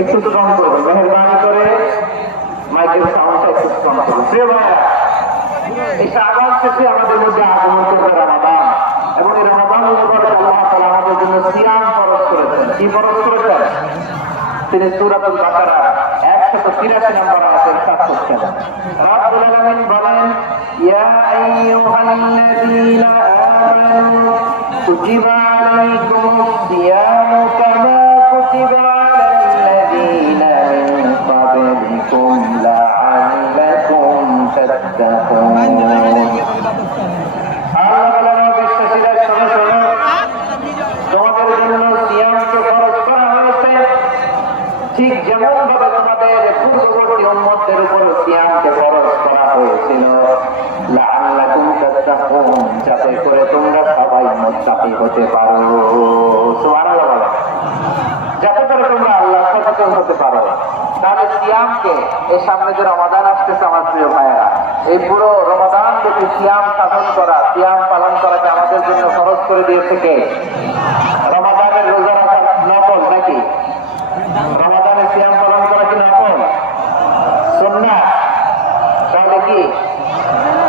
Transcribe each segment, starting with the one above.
একটু স্ট্রং করবেন, মেহরবানি করে মাইকের সাউন্ডটা একটু স্ট্রং করবেন। এই শাবান শেষে আমাদের মধ্যে আগমন করবে রমাদান, এবং এই রমাদান মুবারক আল্লাহ তাআলা আমাদের জন্য সিয়াম ফরজ করেছেন। কি ফরজ করেছেন? তিনি সূরাতুল বাকারা 183 নম্বর আয়াতে ইরশাদ করছেন, রব্বুল আলামিন বলেন, ইয়া আইয়ুহাল্লাযীনা আমানু কুতিবা আলাইকুমুস সিয়ামু কামা কুতিবা আলাল্লাযীনা মিন ক্বাবলিকুম লাআল্লাকুম তাত্তাকুন। ঠিক যেমন ভাবে তোমাদের পূর্ববর্তী উম্মতদের উপর সিয়ামকে ফরজ করা হয়েছিল, লাআল্লাকুম তাত্তাকুন, যাতে করে তোমরা সবাই মুত্তাকি হতে পারো। সুবহানাল্লাহ, যাতে করে তোমরা আল্লাহর সচেতন হতে পারো। তাহলে সিয়ামকে, এই সামনে যে রমাদান আসতেছে আমার প্রিয় ভাইয়েরা, এই পুরো রমাদান ব্যাপী সিয়াম সাধন করা, সিয়াম পালন করাকে আমাদের জন্য ফরজ করে দিয়েছে কে? রমাদানের রোজা রাখা নফল নাকি? রমাদানে সিয়াম পালন করা কি নফল? সুন্নাহ? তাহলে কি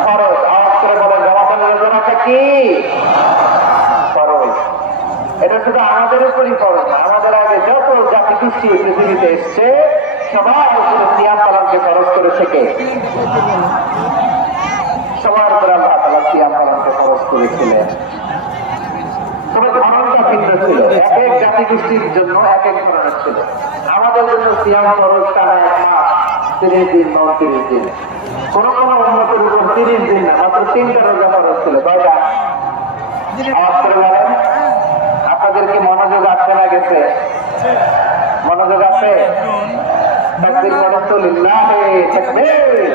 ফরজ? আওয়াজ করে বলেন, রমাদানের রোজা রাখা কি ফরজ? এটা শুধু আমাদের উপরই ফরজ না, আমাদের আগে যত জাতি গোষ্ঠী পৃথিবীতে এসছে সবার উপরে সিয়াম পালনকে ফরজ করেছে কে? সবার উপরে আল্লাহ তাআলা সিয়াম পালনকে ফরজ করেছিলেন। তবে ধরনটা ভিন্ন ছিল, এক এক জাতি গোষ্ঠীর জন্য এক এক ধরনের ছিল। আমাদের জন্য সিয়াম ফরজ টানা 1 মাস, 30 দিন, 29 দিন। কোন কোন উম্মতের উপর 30 দিন না, মাত্র 3টা রোজা ফরজ ছিল। কয়টা? আওয়াজ করে বলেন। আপনাদের কি মনোযোগ আসছে না গেছে? মনোযোগ আছে? তাকবীর পড়ো তো, লিল্লাহি তাকবীর।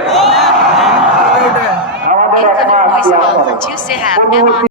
আমাদের 1 মাস সিয়াম ফরজ।